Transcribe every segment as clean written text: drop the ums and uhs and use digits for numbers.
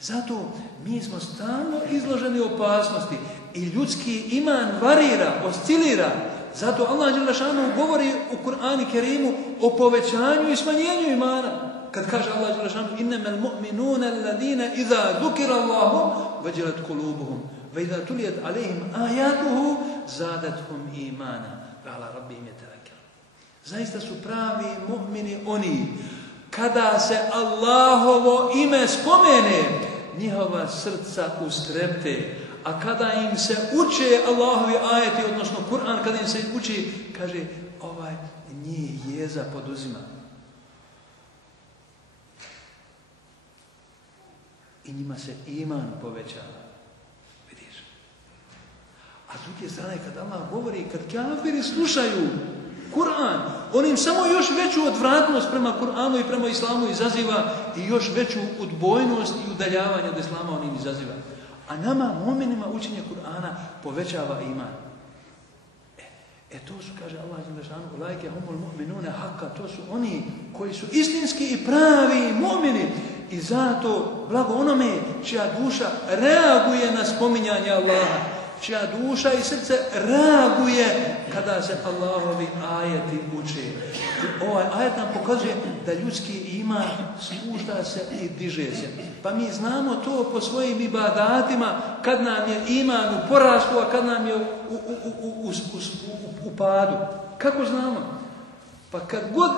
Zato mi smo stalno izloženi opasnosti i ljudski iman varira, oscilira. Zato Allah dželle šanuhu govori u Kur'anu Kerimu o povećanju i smanjenju imana. Kad kaže Allah dželle šanuhu innamal mu'minuna alladhina idha dhukira Allahu wajilat qulubuhum wa idha tuliyat alayhim ayatuhu zadatuhum imana wa ala rabbihim yatawakkalun. Zaista su pravi mu'mini oni kada se Allahovo ime spomene, njihova srca ustrepte, a kada im se uče Allahovi ajeti, odnosno Kur'an, kada im se uči, kaže, njih jeza poduzima. I njima se iman povećava. Vidiš? A s druge strane, kad Allah govori, kad kafiri slušaju Kur'an, on im samo još veću odvratnost prema Kur'anu i prema Islamu izaziva i još veću odbojnost i udaljavanje od Islama on im izaziva. A nama, mu'minima, učenje Kur'ana povećava iman. To su, kaže Allah dželle šanuhu, ulaike humul mu'minuna haqqa, to su oni koji su istinski i pravi mu'mini. I zato, blago onome čija duša reaguje na spominjanje Allaha, čija duša i srce reaguje kada se Allahovi ajeti uče. Ovaj ajet nam pokazuje da ljudski iman spušta se i diže se. Pa mi znamo to po svojim ibadatima, kad nam je iman u porastu, a kad nam je u padu. Kako znamo? Pa kad god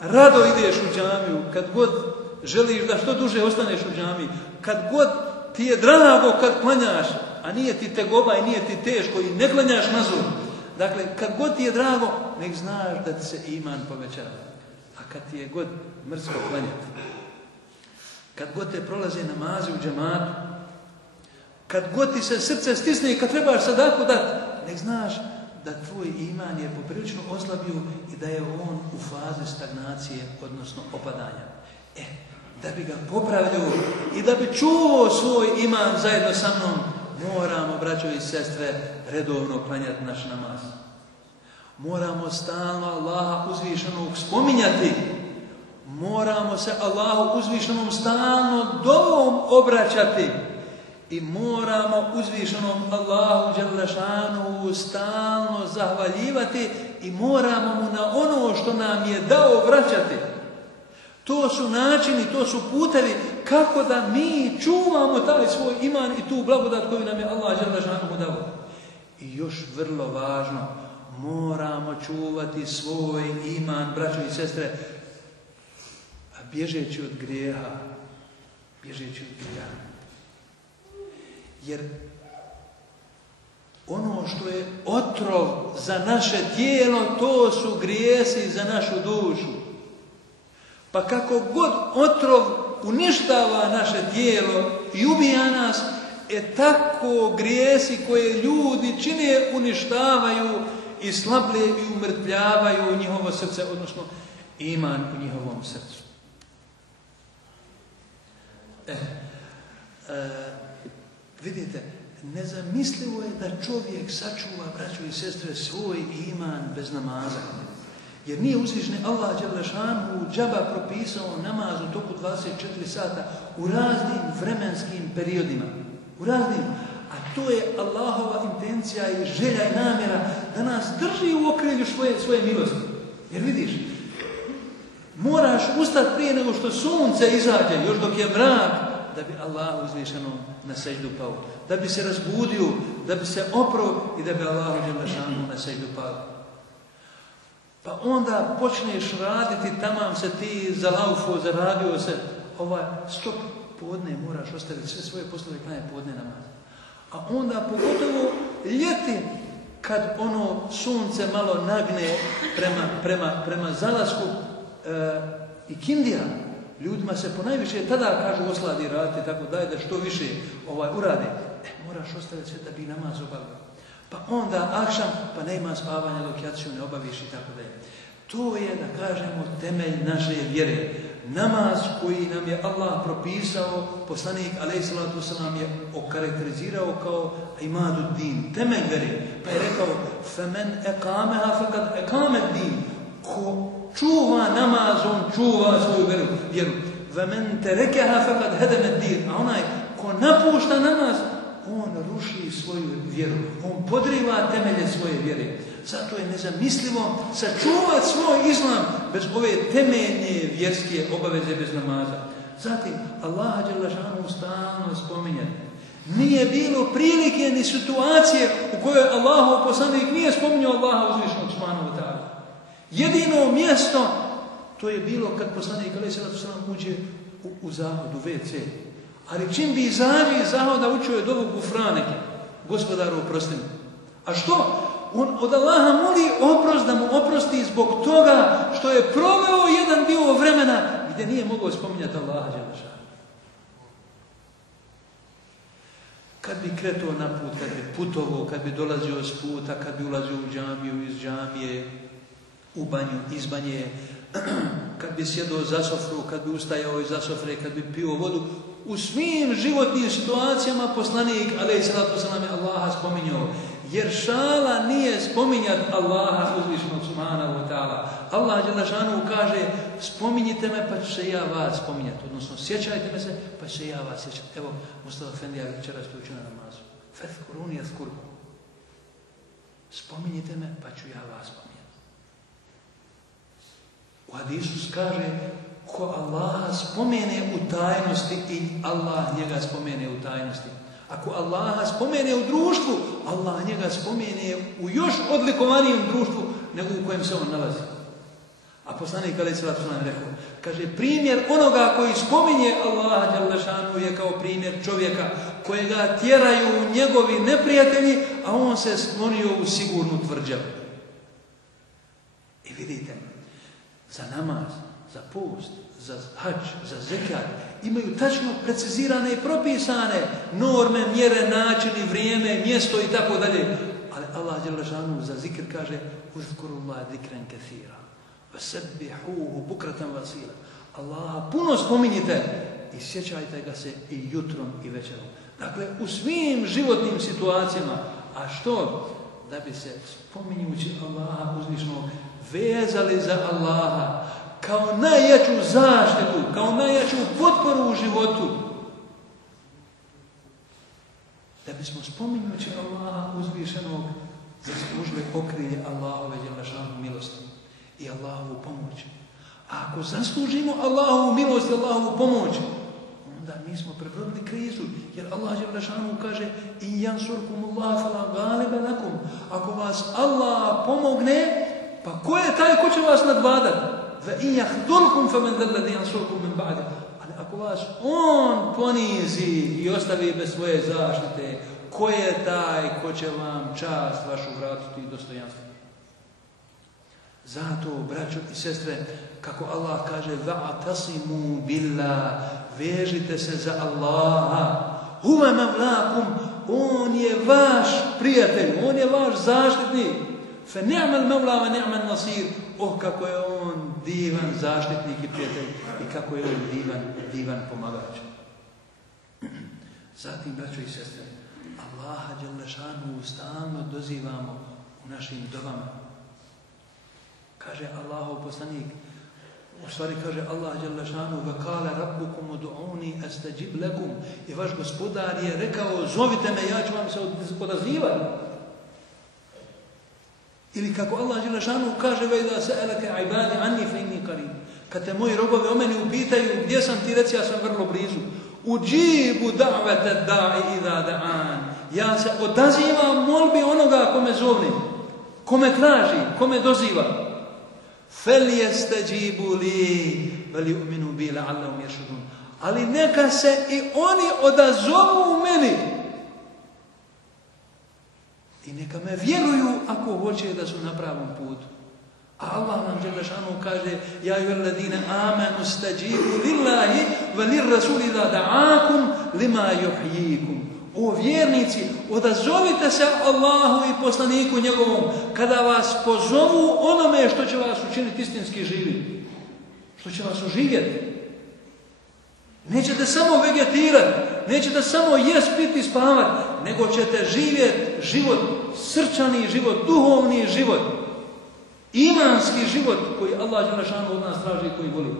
rado ideš u džamiju, kad god želiš da što duže ostaneš u džamiji, kad god ti je drago kad klanjaš, a nije ti tegoba i nije ti teško i ne klanjaš mazur. Dakle, kad god ti je drago, nek znaš da ti se iman povećava. A kad ti je god mrsko klanjati, kad god te prolaze namazi u džematu, kad god ti se srce stisne i kad trebaš sadaku dati, nek znaš da tvoj iman je poprilično oslabio i da je on u fazi stagnacije, odnosno opadanja. Da bi ga popravljao i da bi čuvao svoj iman zajedno sa mnom, moramo, braćo i sestre, redovno klanjati naš namaz. Moramo stalno Allaha uzvišenog spominjati. Moramo se Allahu uzvišenom stalno dovom obraćati. I moramo uzvišenom Allahu dželle šanuhu stalno zahvaljivati i moramo mu na ono što nam je dao vraćati. To su načini, to su putevi kako da mi čuvamo taj svoj iman i tu blagodat koju nam je Allah dželle šanuhu dao. I još vrlo važno, moramo čuvati svoj iman, braćo i sestre, bježeći od grijeha. Bježeći od grijeha. Jer ono što je otrov za naše tijelo, to su grijesi za našu dušu. Pa kako god otrov uništava naše tijelo i ubija nas, tako grijesi koje ljudi čine uništavaju i slablje i umrtvljavaju njihovo srce, odnosno iman u njihovom srcu. Vidite, nezamislivo je da čovjek sačuva, braćo i sestre, svoj iman bez namaza. Jer nije uzvišni Allah dželle šanuhu džaba propisao namaz u toku 24 sata u raznim vremenskim periodima. U raznim. A to je Allahova intencija i želja i namjera da nas drži u okrilju svoje milosti. Jer vidiš, moraš ustati prije nego što sunce izađe, još dok je mrak, da bi Allah uzvišeno na seždu pao. Da bi se razbudio, da bi se oprao i da bi Allah dželle šanuhu na seždu pao. Pa onda počneš raditi, tamam se ti zalaufo, zaradio se, stop, podne moraš ostaviti sve svoje poslove i klanjati podne namaz. A onda pogotovo ljeti, kad ono sunce malo nagne prema zalasku i kindija, ljudima se ponajviše tada kažu osladi raditi, tako da što više urade. Moraš ostaviti sve da bi namaz obavio. Pa onda akšam, pa nema spavanja dok jaciju ne obaviš i tako dalje. To je, da kažemo, temelj naše vjere. Namaz koji nam je Allah propisao, poslanik alejselatu vesselam je okarakterizirao kao imadu din, temelj vjere. Pa je rekao, femen eqameha fekad eqamed din. Ko čuva namaz, on čuva svoju vjeru. وَمَنْ تَرَكَهَا فَقَدْ هَدَمَ الدِّينَ. A onaj ko napušta namaz, on ruši svoju vjeru. On podriva temelje svoje vjere. Zato je nezamislivo sačuvati svoj islam bez ove temeljne vjerske obaveze, bez namaza. Zatim, Allah dželle šanuhu stalno spominje. Nije bilo prilike ni situacije u kojoj Allahov poslanik nije spominjao Allaha uzvišenog subhanahu wa ta'ala. Jedino mjesto to je bilo kad poslanik alejhi salatu vesselam uđe u zahod, u WC. Ali čim bi izađe iz zahoda učio je dovu gufraneke. Gospodaru, oprosti mi. A što? On od Allaha moli oprost da mu oprosti zbog toga što je proveo jedan dio vremena gdje nije mogao spominjati Allaha dželle šanuhu. Kad bi kretao na put, kad bi putovao, kad bi dolazio s puta, kad bi ulazio u džamiju, iz džamije, u banju, iz banje, kad bi sjedao za sofru, kad bi ustajao iza sofre, kad bi pio vodu, u svim životnim situacijama poslanik alejhi salatu vesselam je Allaha spominjao. Jer šala nije spominjati Allaha uzvišenog subhanahu wa ta'ala. Allah dželle šanuhu kaže spominjite me pa ću se ja vas spominjati. Odnosno sjećajte me se pa ću se ja vas sjećati. Evo Mustafa Efendija večeras to učio na namazu. Fezkuruni azkurkum. Spominjite me pa ću ja vas spominjati. U hadisu kaže ko Allaha spomene u tajnosti i Allah njega spomene u tajnosti. Ako Allaha spomene u društvu, Allah njega spomene u još odlikovanijom društvu nego u kojem se on nalazi. A poslanik alejhi salatu vesselam rekao, kaže primjer onoga koji spominje Allaha dželle šanuhu je kao primjer čovjeka kojega tjeraju njegovi neprijatelji, a on se sklonio u sigurnu tvrđavu. I vidite, za namaz, za post, za hadž, za zekat imaju tačno precizirane i propisane norme, mjere, načini, vrijeme, mjesto i tako dalje. Ali Allah dželle šanuhu za zikr kaže uzkurullaha zikran kathira wasabbihuhu bukratan wasila. Allaha puno spominjite i sjećajte ga se i jutrom i večerom. Dakle, u svim životnim situacijama. A što? Da bi se spominjući Allaha uzvišenog vezali za Allaha kao najjaču zaštitu, kao najjaču potporu u životu. Da bismo spominjući Allaha uzvišenog zaslužili okrilje Allahove dželle šanuhu milosti i Allahovu pomoć. A ako zaslužimo Allahovu milost i Allahovu pomoć, onda mi smo prebrodili krizu. Jer Allah dželle šanuhu kaže in yansurkumullahu fala ghaliba lakum. Ako vas Allah pomogne, pa ko je taj ko će vas nadvladati? وَإِنْ يَخْذُلْكُمْ فَمَنْ ذَا الَّذِي يَنْصُرْكُمْ مِنْ بَعْدِهِ. Ali ako vas on ponizi i ostavi bez svoje zaštite, ko je taj ko će vam čast vašu vratiti i dostojanstvo? Zato, braćo i sestre, kako Allah kaže وَعْتَصِمُوا بِاللَّهِ, vežite se za Allaha. هُوَ مَوْلَاكُمْ, on je vaš prijatelj, on je vaš zaštitnik. فَنِعْمَ الْمَوْلَى وَنِعْمَ النَّصِيرُ. Kako je on divan zaštitnik i prijatelj i kako je on divan pomagač. Zatim, braćo i sestre, Allaha dželle šanuhu stalno dozivamo u našim dovama. Kaže Allahov poslanik, u stvari kaže Allah dželle šanuhu وَقَالَ رَبُّكُمُ ud'uni astajib lakum. I vaš gospodar je rekao zovite me, ja ću vam se odazivati. Ili kako Allah dželle šanuhu kaže وَإِذَا سَأَلَكَ عِبَادِي عَنِّي فَإِنِّي قَرِيبٌ. Kad te moji robovi o meni upitaju gdje sam ti, reci ja sam vrlo blizu. Uđibu da'vata da'i idha da'an. Ja se odazivam molbi onoga kome zovne, kome traži, kome doziva. فَلْيَسْتَجِيبُوا لِي وَلْيُؤْمِنُوا بِي لَعَلَّهُمْ يَرْشُدُونَ. Ali neka se i oni odazovu u meni. I neka me vjeruju ako hoće da su na pravom putu. A Allah nam dželle šanuhu kaže ja ayyuhalladhina amanu stajibu lillahi wa lirrasuli idha da'akum lima yuhyikum. O vjernici, odazovite se Allahu i poslaniku njegovom kada vas pozovu onome što će vas učiniti istinski živim. Što će vas oživjeti. Nećete samo vegetirati, nećete samo jest, piti, spavati, nego ćete živjeti život, srčani život, duhovni život, imanski život koji Allah dželle šanuhu od nas traži i koji voli.